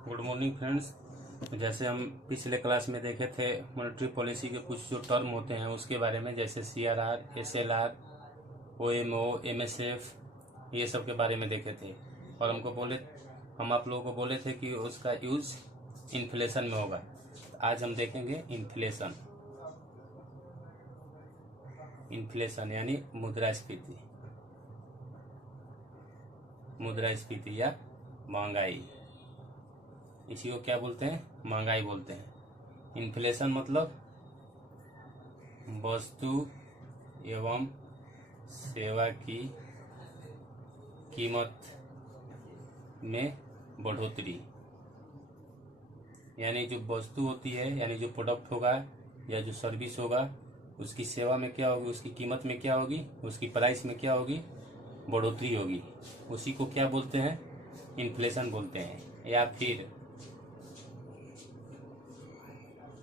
Good morning friends. जैसे हम पिछले क्लास में देखे थे मॉनेटरी पॉलिसी के कुछ जो टर्म होते हैं उसके बारे में, जैसे CRR, SLR, OMO, MSF, ये सब के बारे में देखे थे। और हम आप लोगों को बोले थे कि उसका यूज इन्फ्लेशन में होगा। आज हम देखेंगे इन्फ्लेशन यानी मुद्रास्फीति या महंगाई। इसी को क्या बोलते हैं? महंगाई बोलते हैं। इन्फ्लेशन मतलब वस्तु एवं सेवा की कीमत में बढ़ोतरी, यानी जो वस्तु होती है, यानी जो प्रोडक्ट होगा या जो सर्विस होगा, उसकी सेवा में क्या होगी, उसकी कीमत में क्या होगी, उसकी प्राइस में क्या होगी, बढ़ोतरी होगी। उसी को क्या बोलते हैं? इन्फ्लेशन बोलते हैं। या फिर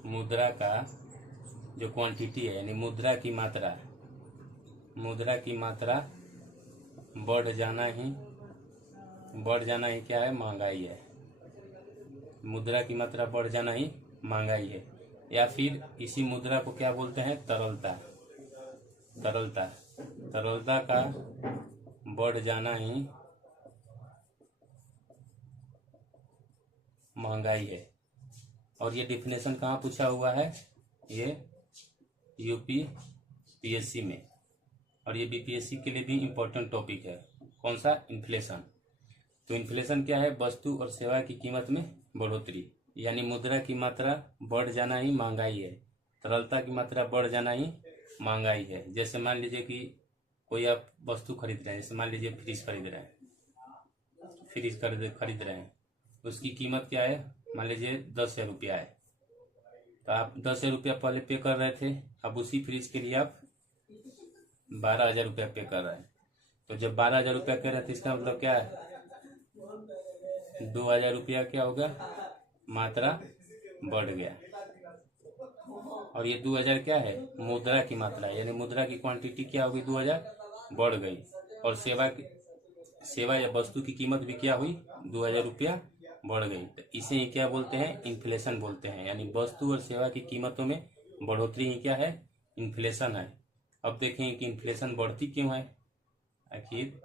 मुद्रा का जो क्वांटिटी है, यानी मुद्रा की मात्रा बढ़ जाना ही क्या है? महंगाई है। मुद्रा की मात्रा बढ़ जाना ही महंगाई है। या फिर इसी मुद्रा को क्या बोलते हैं? तरलता का बढ़ जाना ही महंगाई है। और ये डिफिनेशन कहाँ पूछा हुआ है? ये UPPSC में, और ये BPSC के लिए भी इम्पोर्टेंट टॉपिक है। कौन सा? इन्फ्लेशन। तो इन्फ्लेशन क्या है? वस्तु और सेवा की कीमत में बढ़ोतरी, यानी मुद्रा की मात्रा बढ़ जाना ही महंगाई है। तरलता की मात्रा बढ़ जाना ही महंगाई है। जैसे मान लीजिए कि कोई आप वस्तु खरीद रहे हैं, जैसे मान लीजिए फ्रिज खरीद रहे हैं, उसकी कीमत क्या है? मान लीजिए 10,000 रुपया है। तो आप 10,000 रुपया पहले पे कर रहे थे, अब उसी फ्रिज के लिए आप 12,000 रुपया पे कर रहे हैं। तो जब 12,000 रुपया कर रहे थे, इसका मतलब क्या है? 2,000 रुपया क्या होगा? मात्रा बढ़ गया। और ये 2,000 क्या है? मुद्रा की मात्रा, यानी मुद्रा की क्वांटिटी क्या होगी? 2,000 बढ़ गई। और सेवा या वस्तु की कीमत भी क्या हुई? 2,000 रुपया बढ़ गई। तो इसे ही क्या बोलते हैं? इन्फ्लेशन बोलते हैं। यानी वस्तु और सेवा की कीमतों में बढ़ोतरी ही क्या है? इन्फ्लेशन है। अब देखेंगे कि इन्फ्लेशन बढ़ती क्यों है। आखिर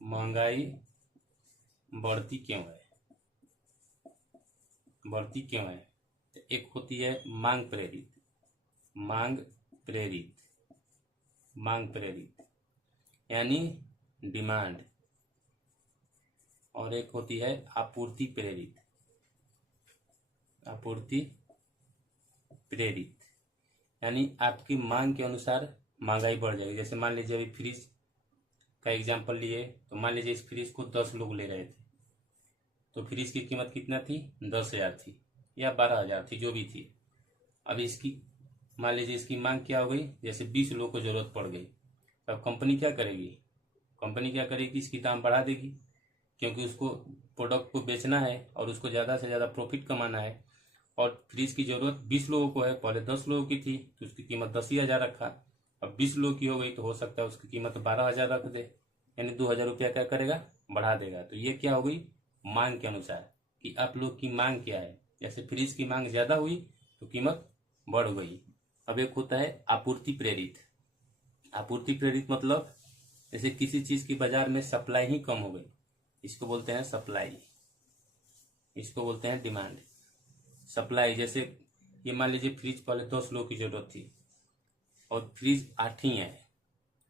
महंगाई बढ़ती क्यों है? तो एक होती है मांग प्रेरित यानी डिमांड, और एक होती है आपूर्ति प्रेरित यानी आपकी मांग के अनुसार महंगाई बढ़ जाएगी। जैसे मान लीजिए अभी फ्रिज का एग्जांपल लिए, तो मान लीजिए इस फ्रिज को 10 लोग ले रहे थे, तो फ्रिज की कीमत कितना थी? 10,000 थी या 12,000 थी, जो भी थी। अब इसकी मान लीजिए इसकी मांग क्या हो गई? जैसे 20 लोगों को जरूरत पड़ गई। अब कंपनी क्या करेगी? इसकी दाम बढ़ा देगी, क्योंकि उसको प्रोडक्ट को बेचना है और उसको ज़्यादा से ज़्यादा प्रॉफिट कमाना है। और फ्रिज की ज़रूरत 20 लोगों को है, पहले 10 लोगों की थी तो उसकी कीमत 10,000 रखा। अब 20 लोगों की हो गई तो हो सकता है उसकी कीमत 12,000 रख दे, यानी 2,000 रुपया क्या करेगा? बढ़ा देगा। तो ये क्या हो गई? मांग के अनुसार, कि आप लोग की मांग क्या है। जैसे फ्रिज की मांग ज़्यादा हुई तो कीमत बढ़ गई। अब एक होता है आपूर्ति प्रेरित मतलब जैसे किसी चीज़ की बाजार में सप्लाई ही कम हो गई, इसको बोलते हैं सप्लाई, इसको बोलते हैं डिमांड। सप्लाई जैसे ये मान लीजिए फ्रिज पहले 10 लोगों की जरूरत थी और फ्रिज 8 ही है,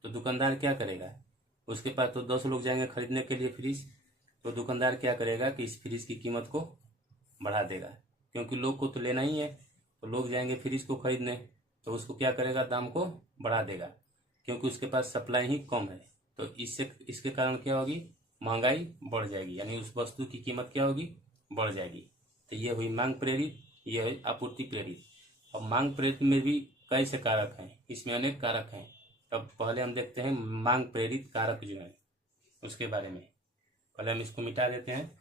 तो दुकानदार क्या करेगा? उसके पास तो 10 लोग जाएंगे खरीदने के लिए फ्रिज, तो दुकानदार क्या करेगा कि इस फ्रिज की कीमत को बढ़ा देगा, क्योंकि लोग को तो लेना ही है। तो लोग जाएंगे फ्रिज को खरीदने, तो उसको क्या करेगा? दाम को बढ़ा देगा, क्योंकि उसके पास सप्लाई ही कम है। तो इसके कारण क्या होगी? महंगाई बढ़ जाएगी, यानी उस वस्तु की कीमत क्या होगी? बढ़ जाएगी। तो ये हुई मांग प्रेरित, ये है आपूर्ति प्रेरित। और मांग प्रेरित में भी कई से कारक हैं, इसमें अनेक कारक हैं। तब पहले हम देखते हैं मांग प्रेरित कारक जो है उसके बारे में। पहले हम इसको मिटा देते हैं।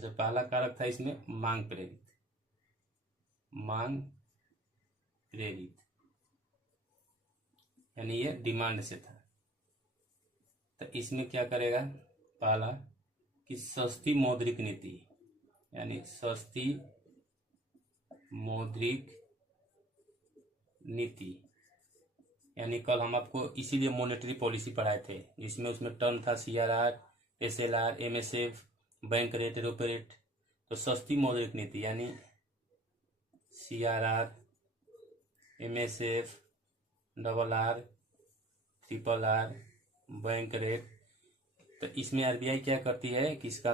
जैसे पहला कारक था इसमें मांग प्रेरित, मांग प्रेरित यानी ये डिमांड से था। तो इसमें क्या करेगा, पहला कि सस्ती मौद्रिक नीति, यानी सस्ती मौद्रिक नीति, यानी कल हम आपको इसीलिए मॉनेटरी पॉलिसी पढ़ाए थे, जिसमें उसमें टर्म था CRR, SLR, MSF, bank rate, repo rate. तो सस्ती मौद्रिक नीति यानी CRR, MSF, RR, RRR, bank rate. तो इसमें RBI क्या करती है कि इसका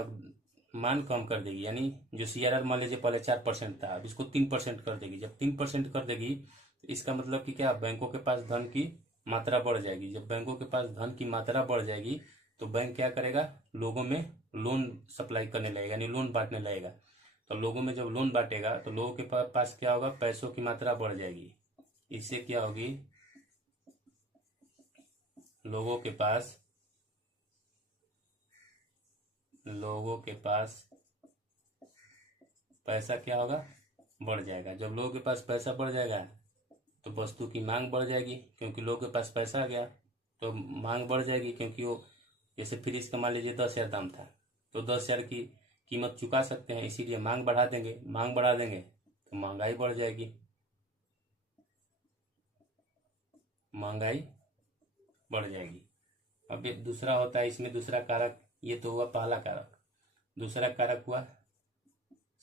मान कम कर देगी, यानी जो CRR मान लीजिए पहले 4% था, अब इसको 3% कर देगी। जब 3% कर देगी तो इसका मतलब कि क्या, बैंकों के पास धन की मात्रा बढ़ जाएगी। जब बैंकों के पास धन की मात्रा बढ़ जाएगी तो बैंक क्या करेगा, लोगों में लोन सप्लाई करने लगेगा, यानी लोन बांटने लगेगा। तो लोगों में जब लोन बांटेगा तो लोगों के पास क्या होगा, पैसों की मात्रा बढ़ जाएगी। इससे क्या होगी, लोगों के पास पैसा क्या होगा, बढ़ जाएगा। जब लोगों के पास पैसा बढ़ जाएगा तो वस्तु की मांग बढ़ जाएगी, क्योंकि लोगों के पास पैसा आ गया तो मांग बढ़ जाएगी। क्योंकि वो जैसे फ्रिज का मान लीजिए 10,000 दाम था, तो 10,000 की कीमत चुका सकते हैं, इसीलिए मांग बढ़ा देंगे। मांग बढ़ा देंगे तो महंगाई बढ़ जाएगी, महंगाई बढ़ जाएगी। अब एक दूसरा होता है इसमें, दूसरा कारक, ये तो हुआ पहला कारक। दूसरा कारक हुआ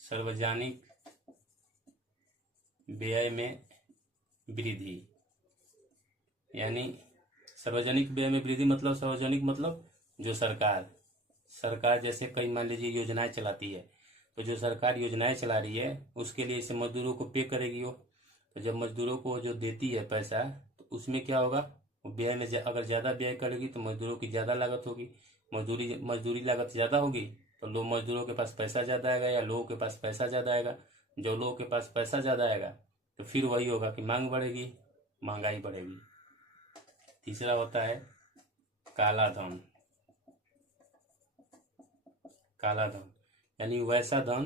सार्वजनिक व्यय में वृद्धि, यानी सार्वजनिक व्यय में वृद्धि मतलब, सार्वजनिक मतलब जो सरकार जैसे कई मान लीजिए योजनाएं चलाती है, तो जो सरकार योजनाएं चला रही है उसके लिए इसे मजदूरों को पे करेगी वो। तो जब मजदूरों को जो देती है पैसा, तो उसमें क्या होगा, व्यय में अगर ज़्यादा व्यय करेगी तो मजदूरों की ज़्यादा लागत होगी। मजदूरी लागत ज़्यादा होगी तो लोग, मजदूरों के पास पैसा ज़्यादा आएगा या लोगों के पास पैसा ज़्यादा आएगा। जो लोगों के पास पैसा ज़्यादा आएगा तो फिर वही होगा कि मांग बढ़ेगी, महंगाई बढ़ेगी। तीसरा होता है काला धन। काला धन यानी वैसा धन,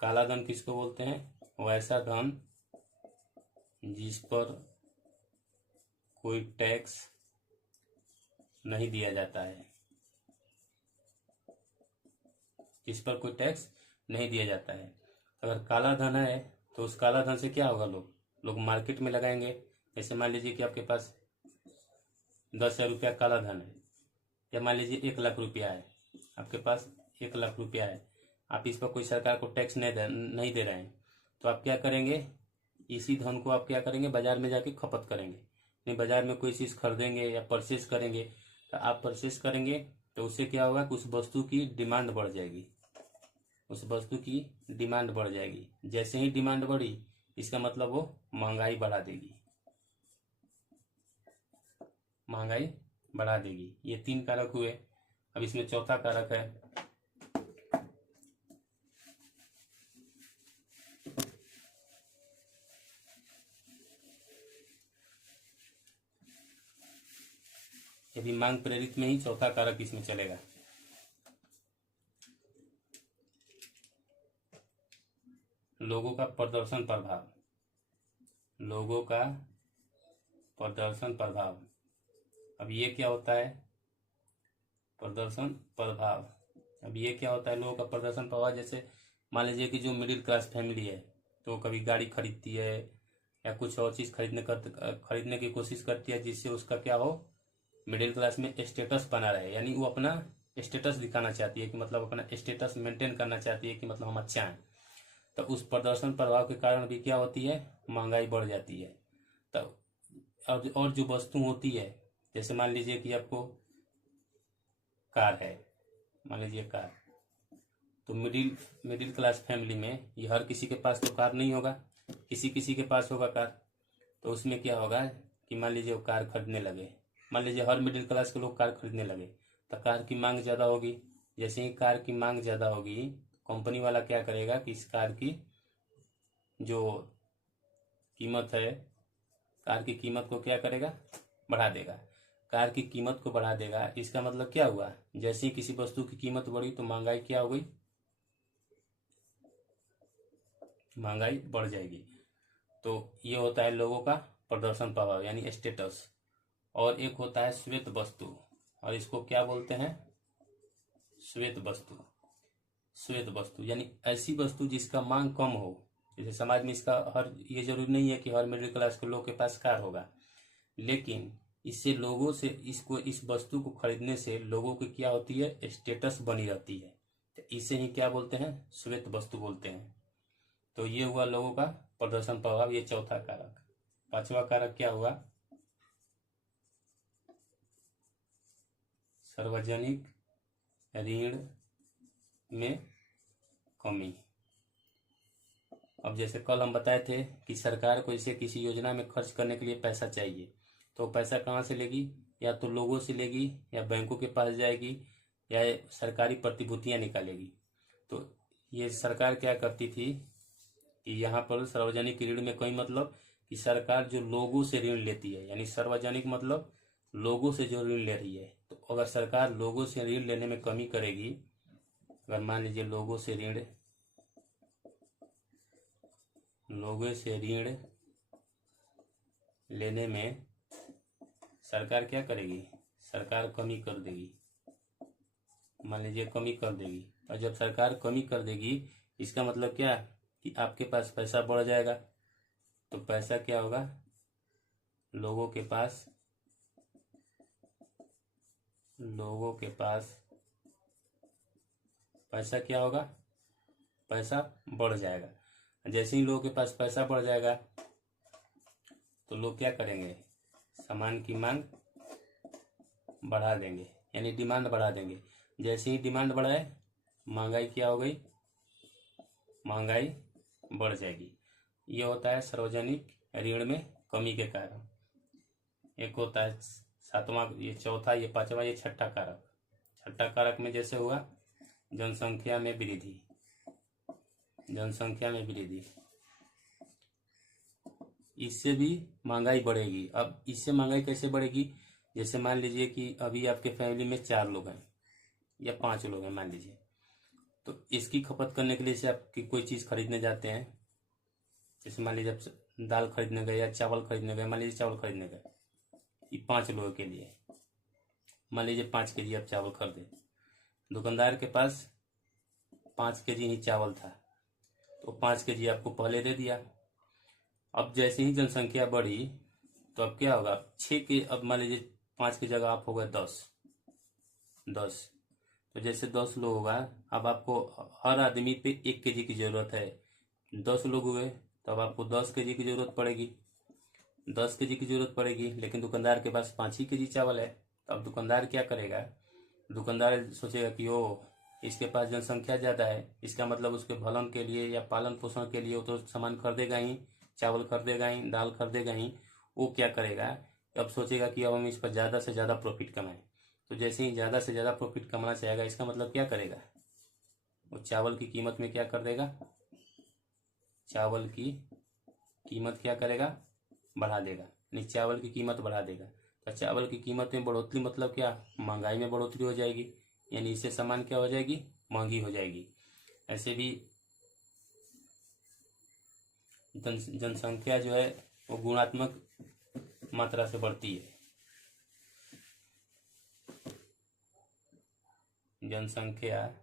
काला धन किसको बोलते हैं, वैसा धन जिस पर कोई टैक्स नहीं दिया जाता है, जिस पर कोई टैक्स नहीं दिया जाता है। अगर काला धन है तो उस काला धन से क्या होगा, लोग मार्केट में लगाएंगे। जैसे मान लीजिए कि आपके पास 10,000 रुपया काला धन है, या मान लीजिए 1,00,000 रुपया है, आपके पास 1,00,000 रुपया है, आप इस पर कोई सरकार को टैक्स नहीं दे रहे हैं, तो आप क्या करेंगे, इसी धन को आप क्या करेंगे, बाजार में जाके खपत करेंगे। नहीं, बाजार में कोई चीज़ खरीदेंगे या परचेस करेंगे, तो आप परचेस करेंगे तो उससे क्या होगा कि उस वस्तु की डिमांड बढ़ जाएगी, उस वस्तु की डिमांड बढ़ जाएगी। जैसे ही डिमांड बढ़ी, इसका मतलब वो महंगाई बढ़ा देगी, महंगाई बढ़ा देगी। ये 3 कारक हुए। अब इसमें चौथा कारक है ये भी मांग प्रेरित में ही चौथा कारक इसमें चलेगा, लोगों का प्रदर्शन प्रभाव। लोगों का प्रदर्शन प्रभाव। अब ये क्या होता है, प्रदर्शन प्रभाव। अब ये क्या होता है, लोगों का प्रदर्शन प्रभाव। जैसे मान लीजिए कि जो मिडिल क्लास फैमिली है, तो कभी गाड़ी खरीदती है या कुछ और चीज़ खरीदने की कोशिश करती है, जिससे उसका क्या हो, मिडिल क्लास में स्टेटस बना रहे। यानी वो अपना स्टेटस दिखाना चाहती है कि मतलब अपना स्टेटस मेंटेन करना चाहती है कि मतलब हम अच्छा हैं। तो उस प्रदर्शन प्रभाव के कारण भी क्या होती है, महंगाई बढ़ जाती है। तो और जो वस्तु होती है, जैसे मान लीजिए कि आपको कार है, मान लीजिए कार, तो मिडिल क्लास फैमिली में ये हर किसी के पास तो कार नहीं होगा, किसी किसी के पास होगा कार। तो उसमें क्या होगा कि मान लीजिए वो कार खरीदने लगे, मान लीजिए हर मिडिल क्लास के लोग कार खरीदने लगे, तो कार की मांग ज़्यादा होगी। जैसे ही कार की मांग ज़्यादा होगी, कंपनी वाला क्या करेगा कि इस कार की जो कीमत है, कार की कीमत को क्या करेगा, बढ़ा देगा। कार की कीमत को बढ़ा देगा। इसका मतलब क्या हुआ, जैसे ही किसी वस्तु की कीमत बढ़ी तो महंगाई क्या हो गई, महंगाई बढ़ जाएगी। तो ये होता है लोगों का प्रदर्शन प्रभाव यानी स्टेटस। और एक होता है श्वेत वस्तु, और इसको क्या बोलते हैं, श्वेत वस्तु। श्वेत वस्तु यानी ऐसी वस्तु जिसका मांग कम हो। जैसे समाज में इसका हर, ये जरूरी नहीं है कि हर मिडिल क्लास के लोग के पास कार होगा, लेकिन इससे लोगों से इस वस्तु को खरीदने से लोगों की क्या होती है, स्टेटस बनी रहती है। तो इसे ही क्या बोलते हैं, श्वेत वस्तु बोलते हैं। तो ये हुआ लोगों का प्रदर्शन प्रभाव, ये चौथा कारक। पांचवा कारक क्या हुआ, सार्वजनिक ऋण में कमी। अब जैसे कल हम बताए थे कि सरकार को इसे किसी योजना में खर्च करने के लिए पैसा चाहिए, तो पैसा कहाँ से लेगी, या तो लोगों से लेगी, या बैंकों के पास जाएगी, या सरकारी प्रतिभूतियां निकालेगी। तो ये सरकार क्या करती थी कि यहाँ पर सार्वजनिक ऋण में कमी मतलब कि सरकार जो लोगों से ऋण लेती है, यानी सार्वजनिक मतलब लोगों से जो ऋण ले रही है। तो अगर सरकार लोगों से ऋण लेने में कमी करेगी, अगर मान लीजिए लोगों से ऋण लेने में सरकार क्या करेगी, सरकार कमी कर देगी। मान लीजिए कमी कर देगी, और जब सरकार कमी कर देगी इसका मतलब क्या कि आपके पास पैसा बढ़ जाएगा। तो पैसा क्या होगा, लोगों के पास पैसा क्या होगा, पैसा बढ़ जाएगा। जैसे ही लोगों के पास पैसा बढ़ जाएगा तो लोग क्या करेंगे, सामान की मांग बढ़ा देंगे, यानी डिमांड बढ़ा देंगे। जैसे ही डिमांड बढ़ाए, महंगाई क्या हो गई, महंगाई बढ़ जाएगी। ये होता है सार्वजनिक ऋण में कमी के कारण। एक होता है सातवां, ये चौथा, ये पांचवा, ये छठा कारक। छठा कारक में जैसे हुआ जनसंख्या में वृद्धि, जनसंख्या में वृद्धि, इससे भी महंगाई बढ़ेगी। अब इससे महंगाई कैसे बढ़ेगी, जैसे मान लीजिए कि अभी आपके फैमिली में 4 लोग हैं या 5 लोग हैं मान लीजिए, तो इसकी खपत करने के लिए से आप कोई चीज़ खरीदने जाते हैं। जैसे मान लीजिए आप दाल खरीदने गए या चावल खरीदने गए, मान लीजिए चावल खरीदने गए, ये 5 लोगों के लिए, मान लीजिए 5 केजी आप चावल खरीदे। दुकानदार के पास 5 केजी ही चावल था, तो 5 केजी आपको पहले दे दिया। अब जैसे ही जनसंख्या बढ़ी तो अब क्या होगा, 6 के, अब मान लीजिए 5 की जगह आप हो गए 10। तो जैसे 10 लोग होगा, अब आपको हर आदमी पे 1 केजी की जरूरत है। 10 लोग हुए तो अब आपको 10 केजी की जरूरत पड़ेगी, 10 केजी की जरूरत पड़ेगी, लेकिन दुकानदार के पास 5 ही केजी चावल है। तो अब दुकानदार क्या करेगा, दुकानदार सोचेगा कि ओ, इसके पास जनसंख्या ज़्यादा है, इसका मतलब उसके भलन के लिए या पालन पोषण के लिए वो तो सामान खरीदेगा ही, चावल खरीदेगा ही, दाल खरीदेगा ही। वो क्या करेगा, अब सोचेगा कि अब हम इस पर ज़्यादा से ज़्यादा प्रॉफिट कमाएं। तो जैसे ही ज़्यादा से ज़्यादा प्रॉफिट कमाना चाहेगा, इसका मतलब क्या करेगा, वो चावल की कीमत में क्या कर देगा, चावल की कीमत क्या करेगा, बढ़ा देगा, यानी चावल की कीमत बढ़ा देगा। तो चावल की कीमत में बढ़ोतरी मतलब क्या, महंगाई में बढ़ोतरी हो जाएगी, यानी इससे सामान क्या हो जाएगी, महंगी हो जाएगी। ऐसे भी जनसंख्या जो है वो गुणात्मक मात्रा से बढ़ती है, जनसंख्या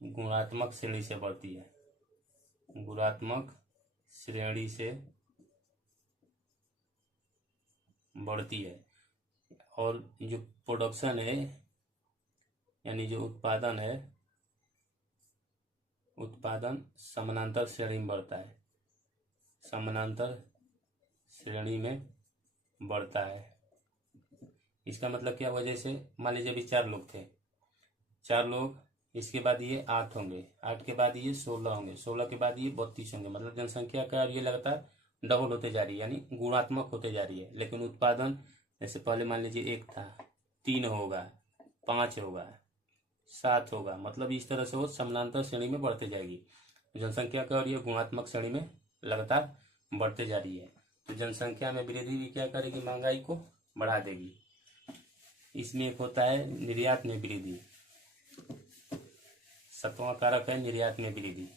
गुणात्मक श्रेणी से बढ़ती है, गुणात्मक श्रेणी से बढ़ती है। और जो प्रोडक्शन है, यानी जो उत्पादन है, उत्पादन समानांतर श्रेणी में बढ़ता है, समानांतर श्रेणी में बढ़ता है। इसका मतलब क्या हुआ, जैसे मान लीजिए अभी 4 लोग थे, 4 लोग, इसके बाद ये 8 होंगे, 8 के बाद ये 16 होंगे, 16 के बाद ये 32 होंगे। मतलब जनसंख्या का ये लगातार डबल होते जा रही है, यानी गुणात्मक होते जा रही है। लेकिन उत्पादन, जैसे पहले मान लीजिए 1 था, 3 होगा, 5 होगा, 7 होगा, मतलब इस तरह से वो समानांतर श्रेणी में बढ़ते जाएगी। जनसंख्या का और ये गुणात्मक श्रेणी में लगातार बढ़ते जा रही है। तो जनसंख्या में वृद्धि भी क्या करेगी, महंगाई को बढ़ा देगी। इसमें एक होता है निर्यात में वृद्धि, 7वां कारक है निर्यात में वृद्धि।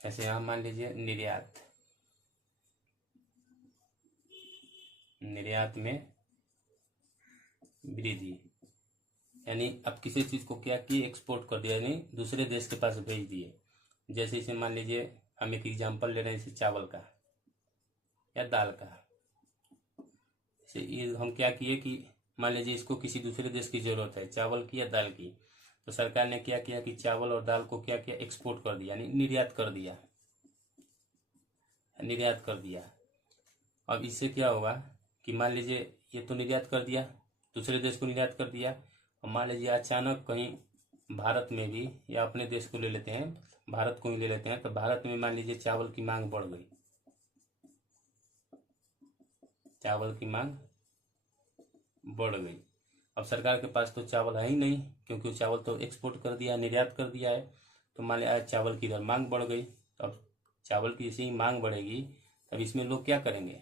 जैसे यहाँ मान लीजिए निर्यात में वृद्धि, यानी अब किसी चीज को क्या किए, एक्सपोर्ट कर दिया, यानी दूसरे देश के पास भेज दिए। जैसे इसे मान लीजिए हम एक एग्जांपल ले रहे हैं, जैसे चावल का या दाल का। जैसे ये हम क्या किए कि मान लीजिए इसको किसी दूसरे देश की जरूरत है, चावल की या दाल की, तो सरकार ने क्या किया कि चावल और दाल को क्या किया, एक्सपोर्ट कर दिया, यानी निर्यात कर दिया, निर्यात कर दिया। अब इससे क्या होगा कि मान लीजिए ये तो निर्यात कर दिया, दूसरे देश को निर्यात कर दिया, और मान लीजिए अचानक कहीं भारत में भी, या अपने देश को ले लेते हैं, भारत को ही ले लेते हैं, तो भारत में मान लीजिए चावल की मांग बढ़ गई, चावल की मांग बढ़ गई। अब सरकार के पास तो चावल है ही नहीं, क्योंकि वो चावल तो एक्सपोर्ट कर दिया, निर्यात कर दिया है। तो मान लिया चावल की इधर मांग बढ़ गई, तो अब चावल की जैसे ही मांग बढ़ेगी, तब इसमें लोग क्या करेंगे,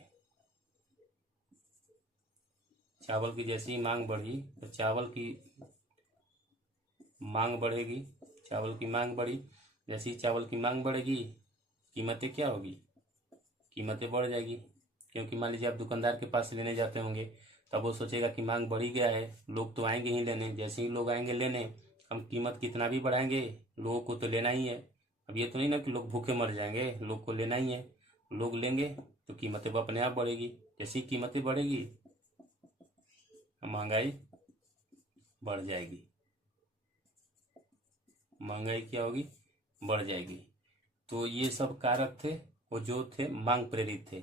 चावल की जैसे ही मांग बढ़ी तो चावल की मांग बढ़ेगी, चावल की मांग बढ़ी, जैसे ही चावल की मांग बढ़ेगी कीमतें क्या होगी, कीमतें बढ़ जाएगी। क्योंकि मान लीजिए आप दुकानदार के पास लेने जाते होंगे, तब वो सोचेगा कि मांग बढ़ ही गया है, लोग तो आएंगे ही लेने, जैसे ही लोग आएंगे लेने, हम कीमत कितना भी बढ़ाएंगे, लोगों को तो लेना ही है। अब ये तो नहीं ना कि लोग भूखे मर जाएंगे, लोग को लेना ही है, लोग लेंगे तो कीमतें अपने आप बढ़ेगी। जैसे ही कीमतें बढ़ेगी महंगाई बढ़ जाएगी, महंगाई क्या होगी, बढ़ जाएगी। तो ये सब कारक थे वो जो थे मांग प्रेरित थे।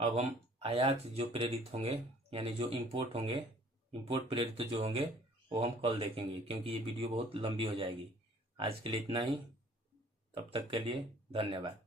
अब हम आयात जो प्रेरित होंगे, यानी जो इंपोर्ट होंगे, इंपोर्ट प्रेरित जो होंगे वो हम कल देखेंगे, क्योंकि ये वीडियो बहुत लंबी हो जाएगी। आज के लिए इतना ही, तब तक के लिए धन्यवाद।